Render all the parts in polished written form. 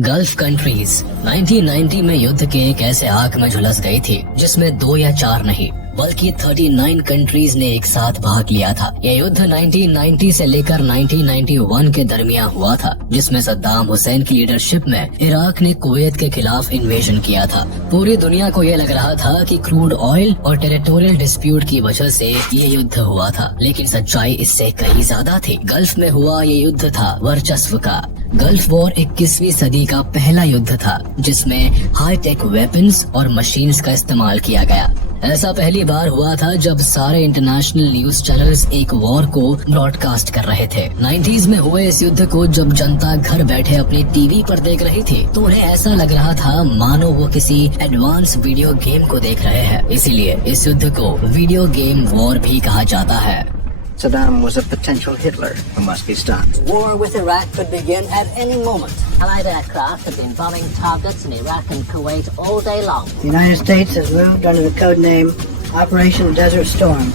Gulf countries 1990 में युद्ध के एक ऐसे आग में झुलस गई थी जिसमें 2 या 4 नहीं बल्कि 39 कंट्रीज ने एक साथ भाग लिया था। यह युद्ध 1990 से लेकर 1991 के दरमियान हुआ था, जिसमें सद्दाम हुसैन की लीडरशिप में इराक ने कुवैत के खिलाफ इन्वेजन किया था। पूरी दुनिया को यह लग रहा था कि क्रूड ऑयल और टेरिटोरियल डिस्प्यूट की वजह से ये युद्ध हुआ था, लेकिन सच्चाई इससे कहीं ज्यादा थी। गल्फ में हुआ ये युद्ध था वर्चस्व का। गल्फ वॉर 21वीं सदी का पहला युद्ध था जिसमें हाई टेक वेपन्स और मशीन्स का इस्तेमाल किया गया। ऐसा पहली बार हुआ था जब सारे इंटरनेशनल न्यूज चैनल्स एक वॉर को ब्रॉडकास्ट कर रहे थे। 90s में हुए इस युद्ध को जब जनता घर बैठे अपनी टीवी पर देख रही थी तो उन्हें ऐसा लग रहा था मानो वो किसी एडवांस वीडियो गेम को देख रहे हैं। इसीलिए इस युद्ध को वीडियो गेम वॉर भी कहा जाता है। Saddam was a potential Hitler who must be stopped. War with Iraq could begin at any moment. Allied aircraft have been bombing targets in Iraq and Kuwait all day long. The United States has moved under the code name Operation Desert Storm.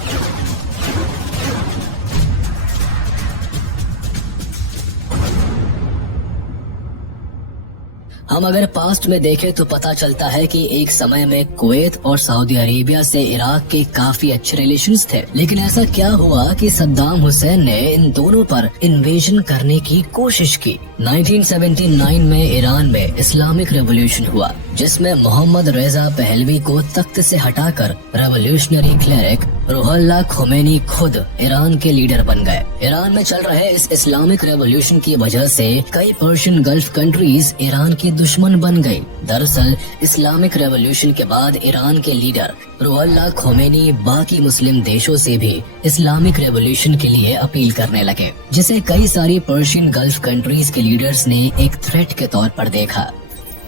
हम अगर past में देखें तो पता चलता है कि एक समय में कुवैत और सऊदी अरेबिया से इराक के काफी अच्छे रिलेशंस थे, लेकिन ऐसा क्या हुआ कि सद्दाम हुसैन ने इन दोनों पर इन्वेजन करने की कोशिश की। 1979 में ईरान में इस्लामिक रेवोल्यूशन हुआ जिसमें मोहम्मद रेजा पहलवी को तख्त से हटाकर रेवोल्यूशनरी क्लेरिक रूहुल्लाह खोमेनी खुद ईरान के लीडर बन गए। ईरान में चल रहे इस इस्लामिक रेवोल्यूशन की वजह से कई पर्शियन गल्फ कंट्रीज ईरान की दुश्मन बन गई। दरअसल इस्लामिक रेवोल्यूशन के बाद ईरान के लीडर रूहुल्लाह खोमेनी बाकी मुस्लिम देशों से भी इस्लामिक रेवोल्यूशन के लिए अपील करने लगे, जिसे कई सारी पर्शियन गल्फ कंट्रीज के लीडर्स ने एक थ्रेट के तौर पर देखा।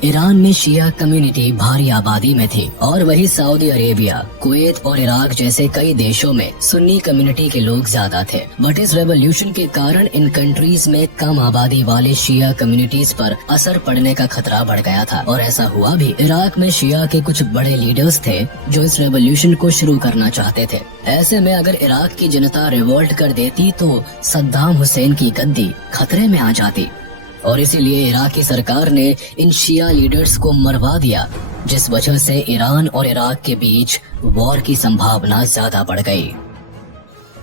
ईरान में शिया कम्युनिटी भारी आबादी में थी और वही सऊदी अरेबिया, कुवैत और इराक जैसे कई देशों में सुन्नी कम्युनिटी के लोग ज्यादा थे। बट इस रेवोल्यूशन के कारण इन कंट्रीज में कम आबादी वाले शिया कम्युनिटीज पर असर पड़ने का खतरा बढ़ गया था और ऐसा हुआ भी। इराक में शिया के कुछ बड़े लीडर्स थे जो इस रेवोल्यूशन को शुरू करना चाहते थे। ऐसे में अगर इराक की जनता रिवोल्ट कर देती तो सद्दाम हुसैन की गद्दी खतरे में आ जाती और इसीलिए इराकी सरकार ने इन शिया लीडर्स को मरवा दिया, जिस वजह से ईरान और इराक के बीच वॉर की संभावना ज्यादा बढ़ गई।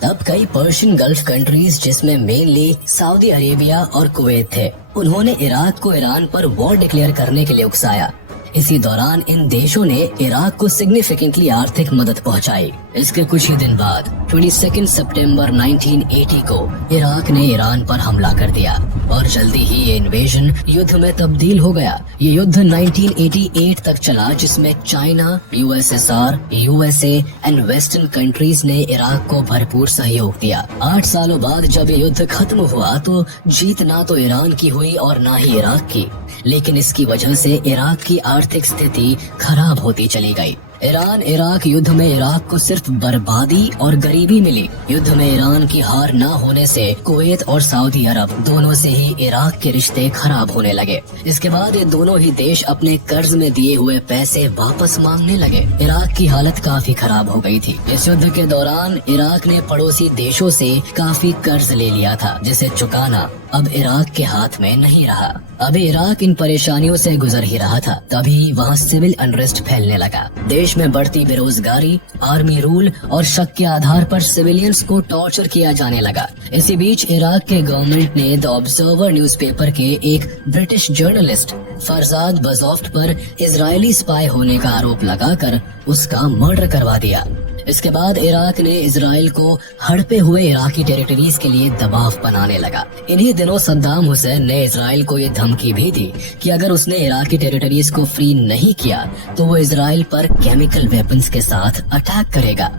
तब कई पर्शियन गल्फ कंट्रीज जिसमें मेनली सऊदी अरेबिया और कुवैत थे, उन्होंने इराक को ईरान पर वॉर डिक्लेयर करने के लिए उकसाया। इसी दौरान इन देशों ने इराक को सिग्निफिकेंटली आर्थिक मदद पहुंचाई। इसके कुछ ही दिन बाद 22 सितंबर 1980 को इराक ने ईरान पर हमला कर दिया और जल्दी ही ये इन्वेजन युद्ध में तब्दील हो गया। ये युद्ध 1988 तक चला जिसमें China, USSR, USA and western countries ने इराक को भरपूर सहयोग दिया। 8 सालों बाद जब ये युद्ध खत्म हुआ तो जीत ना तो ईरान की हुई और ना ही इराक की, लेकिन इसकी वजह से इराक की आर्थिक स्थिति खराब होती चली गई। ईरान इराक युद्ध में इराक को सिर्फ बर्बादी और गरीबी मिली। युद्ध में ईरान की हार न होने से कुवैत और सऊदी अरब दोनों से ही इराक के रिश्ते खराब होने लगे। इसके बाद ये दोनों ही देश अपने कर्ज में दिए हुए पैसे वापस मांगने लगे। इराक की हालत काफी खराब हो गई थी। इस युद्ध के दौरान इराक ने पड़ोसी देशों से काफी कर्ज ले लिया था, जिसे चुकाना अब इराक के हाथ में नहीं रहा। अभी इराक इन परेशानियों से गुजर ही रहा था, तभी वहाँ सिविल अनरेस्ट फैलने लगा। देश में बढ़ती बेरोजगारी, आर्मी रूल और शक के आधार पर सिविलियंस को टॉर्चर किया जाने लगा। इसी बीच इराक के गवर्नमेंट ने द ऑब्जर्वर न्यूज़पेपर के एक ब्रिटिश जर्नलिस्ट फरजाद बजोफ्ट पर इजरायली स्पाई होने का आरोप लगाकर उसका मर्डर करवा दिया। इसके बाद इराक ने इजराइल को हड़पे हुए इराकी टेरिटरीज के लिए दबाव बनाने लगा। इन्हीं दिनों सद्दाम हुसैन ने इजराइल को ये धमकी भी दी कि अगर उसने इराकी टेरिटरीज को फ्री नहीं किया तो वो इजराइल पर केमिकल वेपन्स के साथ अटैक करेगा।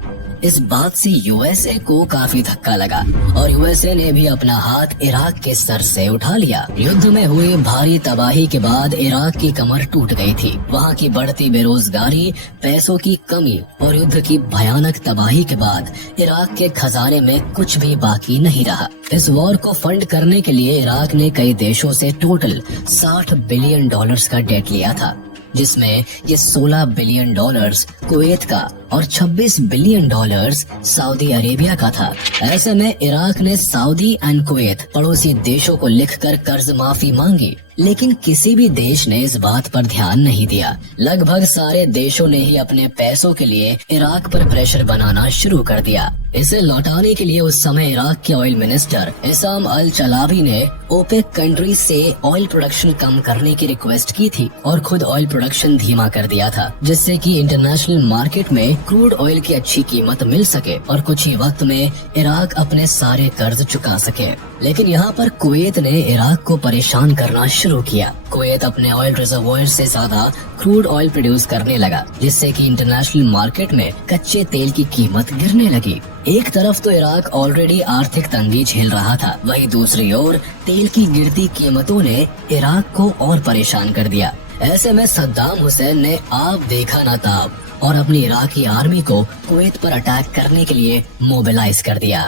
इस बात से यूएसए को काफी धक्का लगा और यूएसए ने भी अपना हाथ इराक के सर से उठा लिया। युद्ध में हुई भारी तबाही के बाद इराक की कमर टूट गई थी। वहाँ की बढ़ती बेरोजगारी, पैसों की कमी और युद्ध की भयानक तबाही के बाद इराक के खजाने में कुछ भी बाकी नहीं रहा। इस वॉर को फंड करने के लिए इराक ने कई देशों से टोटल $60 बिलियन का डेट लिया था, जिसमें ये $16 बिलियन कुवैत का और $26 बिलियन सऊदी अरेबिया का था। ऐसे में इराक ने सऊदी एंड कुवैत पड़ोसी देशों को लिखकर कर्ज माफी मांगी लेकिन किसी भी देश ने इस बात पर ध्यान नहीं दिया। लगभग सारे देशों ने ही अपने पैसों के लिए इराक पर प्रेशर बनाना शुरू कर दिया। इसे लौटाने के लिए उस समय इराक के ऑयल मिनिस्टर इसाम अल चलाबी ने ओपेक कंट्री से ऑयल प्रोडक्शन कम करने की रिक्वेस्ट की थी और खुद ऑयल प्रोडक्शन धीमा कर दिया था, जिससे कि इंटरनेशनल मार्केट में क्रूड ऑयल की अच्छी कीमत मिल सके और कुछ ही वक्त में इराक अपने सारे कर्ज चुका सके। लेकिन यहाँ पर कुवैत ने इराक को परेशान करना शुरू किया। कुवैत अपने ऑयल रिजर्वोयर से ज्यादा क्रूड ऑयल प्रोड्यूस करने लगा, जिससे कि इंटरनेशनल मार्केट में कच्चे तेल की कीमत गिरने लगी। एक तरफ तो इराक ऑलरेडी आर्थिक तंगी झेल रहा था, वहीं दूसरी ओर तेल की गिरती कीमतों ने इराक को और परेशान कर दिया। ऐसे में सद्दाम हुसैन ने आप देखा ना ताब और अपनी इराकी आर्मी को कुवैत पर अटैक करने के लिए मोबिलाइज कर दिया।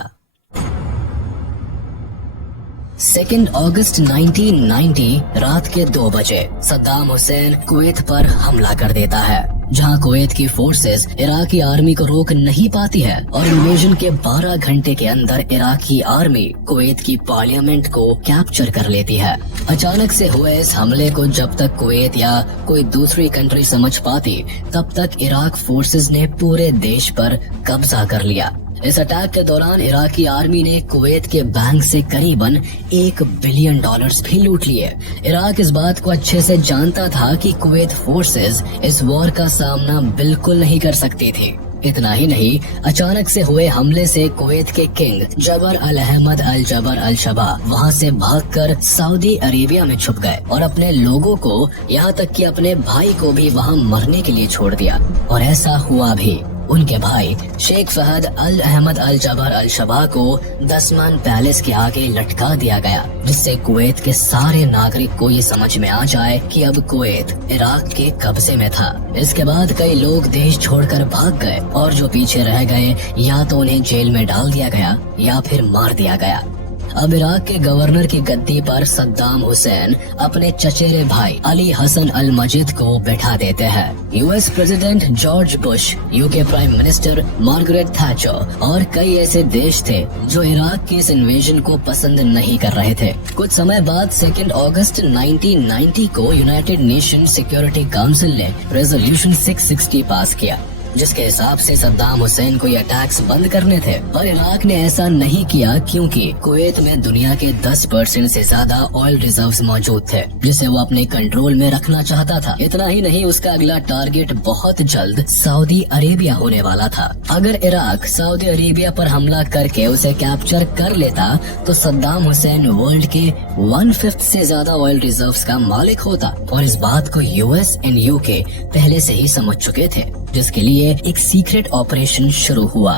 2 अगस्त 1990 रात के 2 बजे सद्दाम हुसैन कुवैत पर हमला कर देता है, जहां कुवैत की फोर्सेस इराकी आर्मी को रोक नहीं पाती है और इन्वेजन के 12 घंटे के अंदर इराकी आर्मी कुवैत की पार्लियामेंट को कैप्चर कर लेती है। अचानक से हुए इस हमले को जब तक कुवैत या कोई दूसरी कंट्री समझ पाती, तब तक इराक फोर्सेस ने पूरे देश पर कब्जा कर लिया। इस अटैक के दौरान इराकी आर्मी ने कुवैत के बैंक से करीबन $1 बिलियन भी लूट लिए। इराक इस बात को अच्छे से जानता था कि कुवैत फोर्सेस इस वॉर का सामना बिल्कुल नहीं कर सकती थी। इतना ही नहीं, अचानक से हुए हमले से कुवैत के किंग जबर अल अहमद अल जबर अल शबा वहां से भागकर सऊदी अरेबिया में छुप गए और अपने लोगों को, यहाँ तक कि अपने भाई को भी वहां मरने के लिए छोड़ दिया। और ऐसा हुआ भी। उनके भाई शेख फहद अल अहमद अल जबर अल शबा को दसमान पैलेस के आगे लटका दिया गया, जिससे कुवैत के सारे नागरिक को ये समझ में आ जाए कि अब कुवैत इराक के कब्जे में था। इसके बाद कई लोग देश छोड़कर भाग गए और जो पीछे रह गए या तो उन्हें जेल में डाल दिया गया या फिर मार दिया गया। अब इराक के गवर्नर की गद्दी पर सद्दाम हुसैन अपने चचेरे भाई अली हसन अल मजीद को बैठा देते हैं। US president George Bush, UK prime minister Margaret Thatcher और कई ऐसे देश थे जो इराक की इस इन्वेजन को पसंद नहीं कर रहे थे। कुछ समय बाद 2 अगस्त 1990 को यूनाइटेड नेशन सिक्योरिटी काउंसिल ने रेजोल्यूशन 660 पास किया, जिसके हिसाब से सद्दाम हुसैन को ये अटैक्स बंद करने थे। पर इराक ने ऐसा नहीं किया क्योंकि कुवैत में दुनिया के 10% से ज्यादा ऑयल रिजर्व्स मौजूद थे, जिसे वो अपने कंट्रोल में रखना चाहता था। इतना ही नहीं, उसका अगला टारगेट बहुत जल्द सऊदी अरेबिया होने वाला था। अगर इराक सऊदी अरेबिया पर हमला करके उसे कैप्चर कर लेता तो सद्दाम हुसैन वर्ल्ड के 1/5 से ज्यादा ऑयल रिजर्व्स का मालिक होता और इस बात को यूएस एंड यूके पहले से ही समझ चुके थे, जिसके लिए एक सीक्रेट ऑपरेशन शुरू हुआ।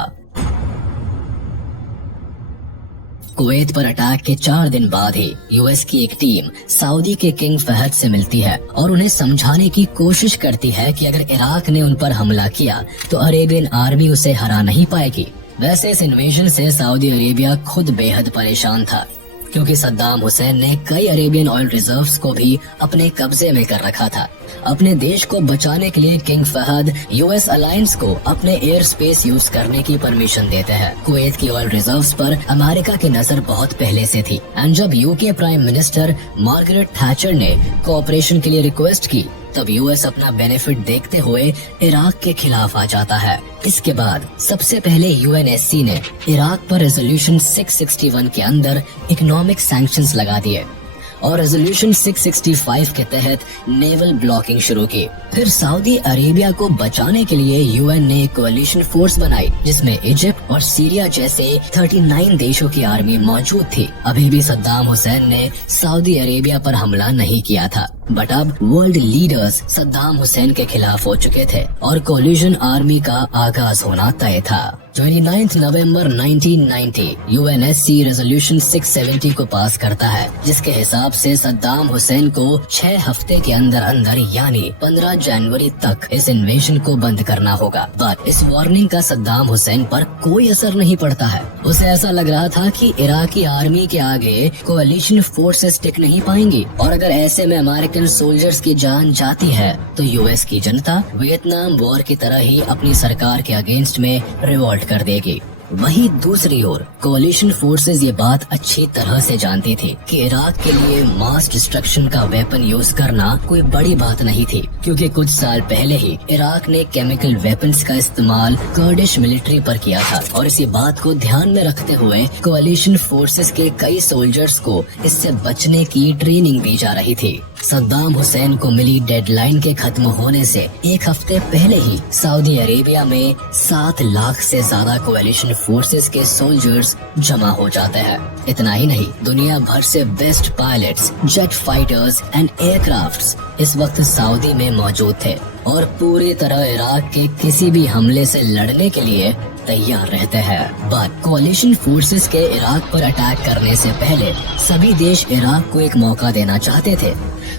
कुवैत पर अटैक के 4 दिन बाद ही यूएस की एक टीम सऊदी के किंग फहद से मिलती है और उन्हें समझाने की कोशिश करती है कि अगर इराक ने उन पर हमला किया तो अरेबियन आर्मी उसे हरा नहीं पाएगी। वैसे इस इन्वेजन से सऊदी अरेबिया खुद बेहद परेशान था, क्योंकि सद्दाम हुसैन ने कई अरेबियन ऑयल रिजर्व्स को भी अपने कब्जे में कर रखा था। अपने देश को बचाने के लिए किंग फहद यूएस अलायंस को अपने एयर स्पेस यूज करने की परमिशन देते हैं। कुवैत की ऑयल रिजर्व्स पर अमेरिका की नजर बहुत पहले से थी एंड जब UK prime minister Margaret Thatcher ने कोऑपरेशन के लिए रिक्वेस्ट की, तब यूएस अपना बेनिफिट देखते हुए इराक के खिलाफ आ जाता है। इसके बाद सबसे पहले यूएनएससी ने इराक पर रेजोल्यूशन 661 के अंदर इकोनॉमिक सैंक्शंस लगा दिए और रेजोल्यूशन 665 के तहत नेवल ब्लॉकिंग शुरू की। फिर सऊदी अरेबिया को बचाने के लिए यूएन ने कोalition फोर्स बनाई, जिसमें इजिप्ट और सीरिया जैसे 39 देशों की आर्मी मौजूद थी। अभी भी सद्दाम हुसैन ने सऊदी अरेबिया पर हमला नहीं किया था, बट अब वर्ल्ड लीडर्स सद्दाम हुसैन के खिलाफ हो चुके थे और कोलिशन आर्मी का आगाज होना तय था। 29 नवंबर 1990 यूएनएससी रेजोल्यूशन 670 को पास करता है, जिसके हिसाब से सद्दाम हुसैन को 6 हफ्ते के अंदर अंदर यानी 15 जनवरी तक इस इन्वेजन को बंद करना होगा। बट इस वार्निंग का सद्दाम हुसैन पर कोई असर नहीं पड़ता है। उसे ऐसा लग रहा था कि इराकी आर्मी के आगे कोलिशन फोर्सेस टिक नहीं पाएंगी और अगर ऐसे में अमेरिकन सोल्जर्स की जान जाती है तो यूएस की जनता वियतनाम वॉर की तरह ही अपनी सरकार के अगेंस्ट में रिवॉल्ट कर देगी। वहीं दूसरी ओर कोalition फोर्सेस ये बात अच्छी तरह से जानती थी कि इराक के लिए मास डिस्ट्रक्शन का वेपन यूज करना कोई बड़ी बात नहीं थी, क्योंकि कुछ साल पहले ही इराक ने केमिकल वेपन्स का इस्तेमाल कर्डिश मिलिट्री पर किया था और इसी बात को ध्यान में रखते हुए कोalition फोर्सेस के कई सोल्जर्स को इससे बचने की ट्रेनिंग दी जा रही थी। सद्दाम हुसैन को मिली डेडलाइन के खत्म होने से एक हफ्ते पहले ही सऊदी अरेबिया में 7 लाख से ज्यादा कोalition फोर्सेस के सोल्जर्स जमा हो जाते हैं। इतना ही नहीं, दुनिया भर से best pilots, jet fighters and aircrafts इस वक्त सऊदी में मौजूद थे और पूरी तरह इराक के किसी भी हमले से लड़ने के लिए तैयार रहते हैं। बट कोalition फोर्सेस के इराक पर अटैक करने से पहले सभी देश इराक को एक मौका देना चाहते थे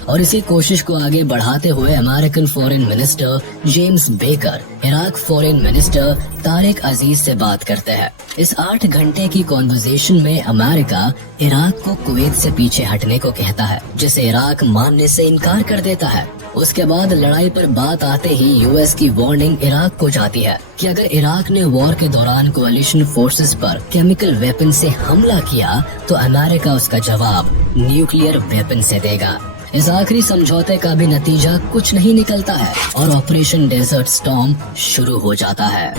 और इसी कोशिश को आगे बढ़ाते हुए American foreign minister James Baker Iraq foreign minister Tariq Aziz से बात करते हैं। इस 8 घंटे की कॉन्वर्सेशन में अमेरिका इराक को कुवैत से पीछे हटने को कहता है, जिसे इराक मानने से इनकार कर देता है। उसके बाद लड़ाई पर बात आते ही यूएस की वार्निंग इराक को जाती है कि अगर इराक ने वॉर के दौरान कोalition फोर्सेस पर केमिकल वेपन से हमला किया तो अमेरिका उसका जवाब न्यूक्लियर वेपन से देगा। इस आखिरी समझौते का भी नतीजा कुछ नहीं निकलता है और ऑपरेशन डेजर्ट स्टॉर्म शुरू हो जाता है।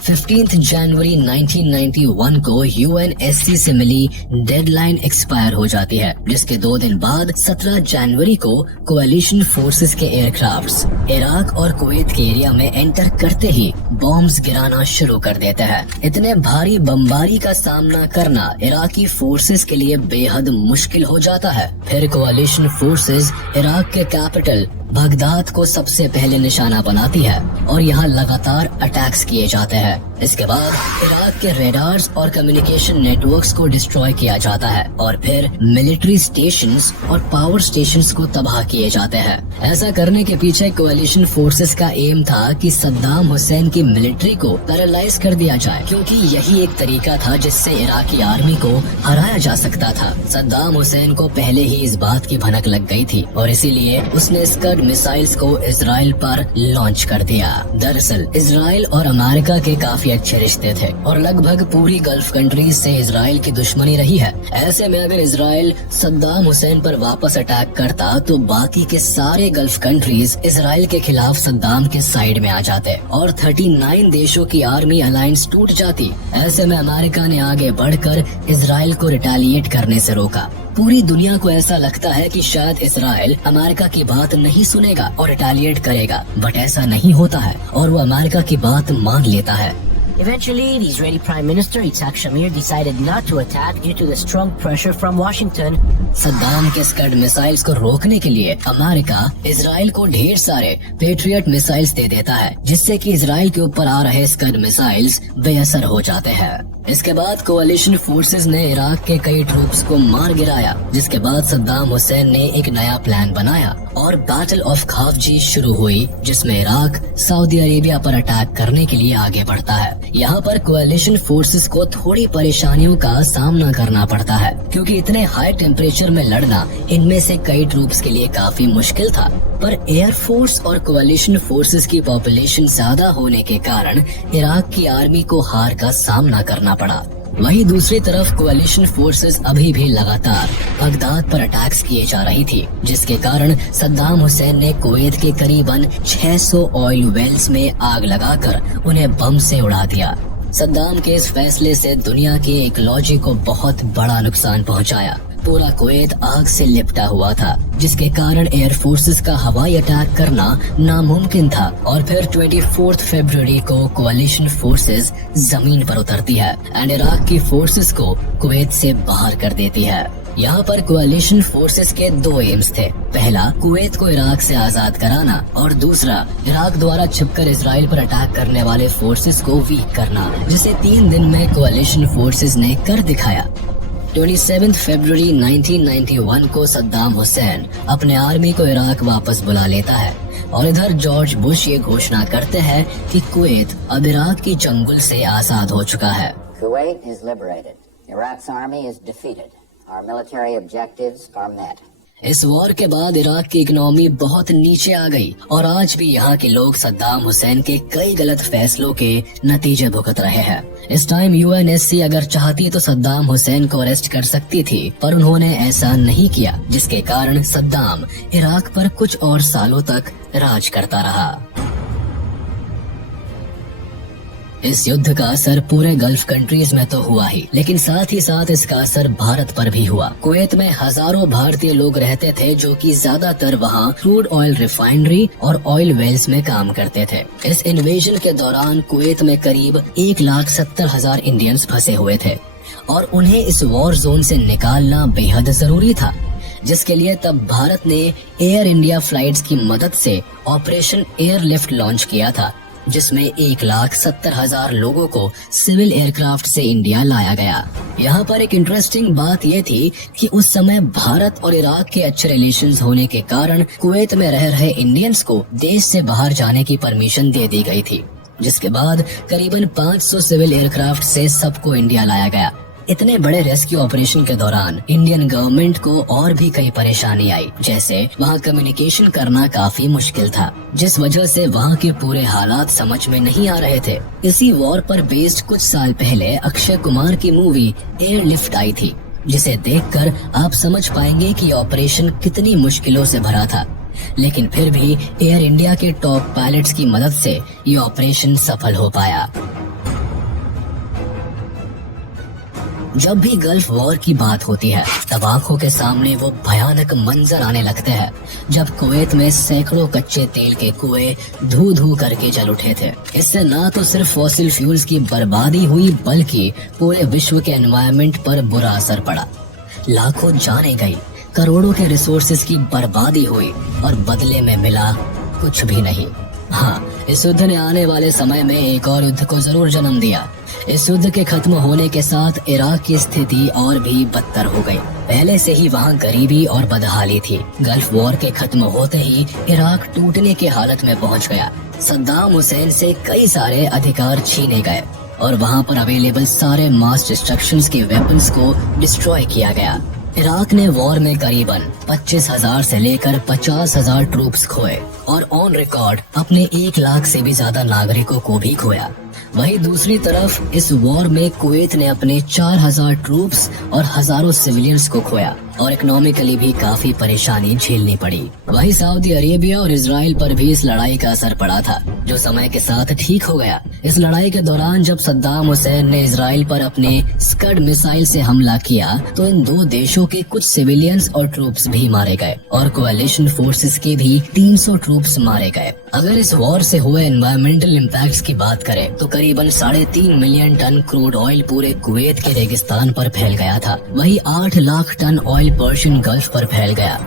15 जनवरी 1991 को UNSC से मिली डेडलाइन एक्सपायर हो जाती है, जिसके 2 दिन बाद 17 जनवरी को कोalition फोर्सेस के एयरक्राफ्ट्स इराक और कुवैत के एरिया में एंटर करते ही बॉम्ब्स गिराना शुरू कर देते हैं। इतने भारी बमबारी का सामना करना इराकी फोर्सेस के लिए बेहद मुश्किल हो जाता है। फिर कोalition फोर्सेस इराक के कैपिटल बगदाद को सबसे पहले निशाना बनाती है और यहाँ लगातार अटैक्स किए जाते हैं। इसके बाद इराक के रेडार्स और कम्युनिकेशन नेटवर्क्स को डिस्ट्रॉय किया जाता है और फिर मिलिट्री स्टेशंस और पावर स्टेशंस को तबाह किए जाते हैं। ऐसा करने के पीछे कोalition फोर्सेस का एम था कि सद्दाम हुसैन की मिलिट्री को पैरालाइज कर दिया जाए, क्योंकि यही एक तरीका था जिससे इराकी आर्मी को हराया जा सकता था। सद्दाम हुसैन को पहले ही इस बात की भनक लग गई थी और इसीलिए उसने स्कड मिसाइल्स को इजराइल पर लॉन्च कर दिया। दरअसल इजराइल और अमेरिका के काफी अच्छे रिश्ते थे और लगभग पूरी गल्फ कंट्रीज से इजराइल की दुश्मनी रही है। ऐसे में अगर इजराइल सद्दाम हुसैन पर वापस अटैक करता तो बाकी के सारे गल्फ कंट्रीज इजराइल के खिलाफ सद्दाम के साइड में आ जाते और 39 देशों की आर्मी अलायंस टूट जाती। ऐसे में अमेरिका ने आगे बढ़कर इजराइल को रिटेलिएट करने से रोका। पूरी दुनिया को ऐसा लगता है कि शायद इजराइल अमेरिका की बात नहीं सुनेगा और रिटेलिएट करेगा, बट ऐसा नहीं होता है और वो अमेरिका की बात मान लेता है। Eventually, the Israeli Prime Minister Yitzhak Shamir decided not to attack due to the strong pressure from Washington. Saddam के स्कड मिसाइल्स को रोकने के लिए अमेरिका इजराइल को ढेर सारे पेट्रियट मिसाइल्स दे देता है, जिससे कि इजराइल के ऊपर आ रहे स्कड मिसाइल्स बेअसर हो जाते हैं। इसके बाद कोalition फोर्सेस ने इराक के कई ट्रूप्स को मार गिराया, जिसके बाद सद्दाम हुसैन ने एक नया प्लान बनाया और बैटल ऑफ खाफजी शुरू हुई, जिसमें इराक सऊदी अरेबिया पर अटैक करने के लिए आगे बढ़ता है। यहाँ पर कोalition फोर्सेस को थोड़ी परेशानियों का सामना करना पड़ता है, क्योंकि इतने हाई टेम्परेचर में लड़ना इनमें से कई ट्रूप्स के लिए काफी मुश्किल था। पर एयरफोर्स और कोalition फोर्सेस की पॉपुलेशन ज्यादा होने के कारण इराक की आर्मी को हार का सामना करना पड़ा। वहीं दूसरी तरफ कोalition फोर्सेस अभी भी लगातार बगदाद पर अटैक्स किए जा रही थी, जिसके कारण सद्दाम हुसैन ने कुवैत के करीबन 600 ऑयल वेल्स में आग लगाकर उन्हें बम से उड़ा दिया। सद्दाम के इस फैसले से दुनिया के इकोलॉजी को बहुत बड़ा नुकसान पहुंचाया। पूरा कुवैत आग से लिपटा हुआ था, जिसके कारण एयर फोर्सेस का हवाई अटैक करना नामुमकिन था। और फिर 24 फरवरी को कोalition फोर्सेस जमीन पर उतरती है एंड इराक की फोर्सेस को कुवैत से बाहर कर देती है। यहाँ पर कोalition फोर्सेस के 2 एम्स थे। पहला, कुवैत को इराक से आजाद कराना और दूसरा, इराक द्वारा छिपकर इजराइल पर अटैक करने वाले फोर्सेस को वीक करना, जिसे 3 दिन में कोalition फोर्सेस ने कर दिखाया। 27 फरवरी 1991 को सद्दाम हुसैन अपने आर्मी को इराक वापस बुला लेता है और इधर जॉर्ज बुश ये घोषणा करते हैं कि कुवैत अब इराक की चंगुल से आजाद हो चुका है। Kuwait is liberated. Iraq's army is defeated. Our military objectives are met. इस वॉर के बाद इराक की इकोनॉमी बहुत नीचे आ गई और आज भी यहाँ के लोग सद्दाम हुसैन के कई गलत फैसलों के नतीजे भुगत रहे हैं। इस टाइम यूएनएससी अगर चाहती तो सद्दाम हुसैन को अरेस्ट कर सकती थी, पर उन्होंने ऐसा नहीं किया, जिसके कारण सद्दाम इराक पर कुछ और सालों तक राज करता रहा। इस युद्ध का असर पूरे गल्फ कंट्रीज में तो हुआ ही, लेकिन साथ ही साथ इसका असर भारत पर भी हुआ। कुवैत में हजारों भारतीय लोग रहते थे जो कि ज्यादातर वहाँ क्रूड ऑयल रिफाइनरी और ऑयल वेल्स में काम करते थे। इस इन्वेजन के दौरान कुवैत में करीब 1,70,000 इंडियंस फंसे हुए थे और उन्हें इस वॉर जोन से निकालना बेहद जरूरी था, जिसके लिए तब भारत ने एयर इंडिया फ्लाइट्स की मदद से ऑपरेशन एयरलिफ्ट लॉन्च किया था, जिसमें 1,70,000 लोगों को सिविल एयरक्राफ्ट से इंडिया लाया गया। यहाँ पर एक इंटरेस्टिंग बात ये थी कि उस समय भारत और इराक के अच्छे रिलेशंस होने के कारण कुवैत में रह रहे इंडियंस को देश से बाहर जाने की परमिशन दे दी गई थी, जिसके बाद करीबन 500 सिविल एयरक्राफ्ट से सबको इंडिया लाया गया। इतने बड़े रेस्क्यू ऑपरेशन के दौरान इंडियन गवर्नमेंट को और भी कई परेशानी आई, जैसे वहाँ कम्युनिकेशन करना काफी मुश्किल था, जिस वजह से वहाँ के पूरे हालात समझ में नहीं आ रहे थे। इसी वॉर पर बेस्ड कुछ साल पहले अक्षय कुमार की मूवी एयरलिफ्ट आई थी, जिसे देखकर आप समझ पाएंगे कि ऑपरेशन कितनी मुश्किलों से भरा था, लेकिन फिर भी एयर इंडिया के टॉप पायलट्स की मदद से ये ऑपरेशन सफल हो पाया। जब भी गल्फ वॉर की बात होती है तब आंखों के सामने वो भयानक मंजर आने लगते हैं, जब कुवैत में सैकड़ों कच्चे तेल के कुएं धू धू करके जल उठे थे। इससे न तो सिर्फ फॉसिल फ्यूल्स की बर्बादी हुई, बल्कि पूरे विश्व के एनवायरनमेंट पर बुरा असर पड़ा। लाखों जानें गई, करोड़ों के रिसोर्सेज की बर्बादी हुई और बदले में मिला कुछ भी नहीं। हाँ, इस युद्ध ने आने वाले समय में एक और युद्ध को जरूर जन्म दिया। इस युद्ध के खत्म होने के साथ इराक की स्थिति और भी बदतर हो गई। पहले से ही वहाँ गरीबी और बदहाली थी। गल्फ वॉर के खत्म होते ही इराक टूटने की हालत में पहुँच गया। सद्दाम हुसैन से कई सारे अधिकार छीने गए और वहाँ पर अवेलेबल सारे मास डिस्ट्रक्शंस के वेपन्स को डिस्ट्रॉय किया गया। इराक ने वॉर में करीबन 25,000 से लेकर 50,000 ट्रूप्स खोए और ऑन रिकॉर्ड अपने 1 लाख से भी ज्यादा नागरिकों को भी खोया। वहीं दूसरी तरफ इस वॉर में कुवैत ने अपने 4,000 ट्रूप्स और हजारों सिविलियंस को खोया और इकोनॉमिकली भी काफी परेशानी झेलनी पड़ी। वहीं सऊदी अरेबिया और इजराइल पर भी इस लड़ाई का असर पड़ा था, जो समय के साथ ठीक हो गया। इस लड़ाई के दौरान जब सद्दाम हुसैन ने इजराइल पर अपने स्कड मिसाइल से हमला किया तो इन दो देशों के कुछ सिविलियंस और ट्रूप्स भी मारे गए और कोएलिशन फोर्सेस के भी 300 ट्रूप्स मारे गए। अगर इस वॉर से हुए एनवायरमेंटल इम्पैक्ट्स की बात करें तो करीबन 3.5 मिलियन टन क्रूड ऑयल पूरे कुवैत के रेगिस्तान पर फैल गया था। वहीं 8 lakh ton oil Persian Gulf पर फैल गया।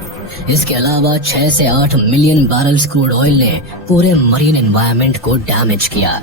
इसके अलावा 6 से 8 मिलियन बैरल्स क्रूड ऑयल ने पूरे मरीन एनवायरनमेंट को डैमेज किया।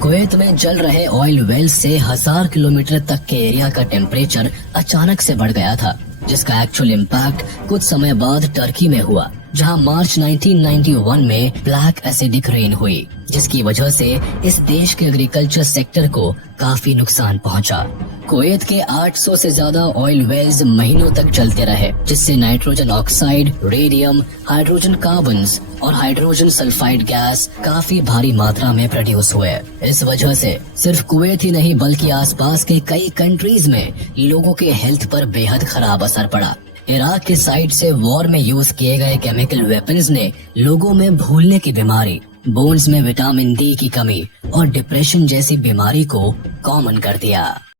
कुवैत में जल रहे ऑयल वेल्स से 1000 किलोमीटर तक के एरिया का टेम्परेचर अचानक से बढ़ गया था, जिसका एक्चुअल इम्पैक्ट कुछ समय बाद टर्की में हुआ, जहां मार्च 1991 में ब्लैक एसिडिक रेन हुई, जिसकी वजह से इस देश के एग्रीकल्चर सेक्टर को काफी नुकसान पहुंचा। कुवैत के 800 से ज्यादा ऑयल वेल्स महीनों तक चलते रहे, जिससे nitrogen oxide, radium, hydrogen carbons और हाइड्रोजन सल्फाइड गैस काफी भारी मात्रा में प्रोड्यूस हुए। इस वजह से सिर्फ कुवैत ही नहीं बल्कि आसपास के कई कंट्रीज में लोगों के हेल्थ पर बेहद खराब असर पड़ा। इराक के साइड से वॉर में यूज किए गए केमिकल वेपन्स ने लोगों में भूलने की बीमारी, बोन्स में विटामिन डी की कमी और डिप्रेशन जैसी बीमारी को कॉमन कर दिया।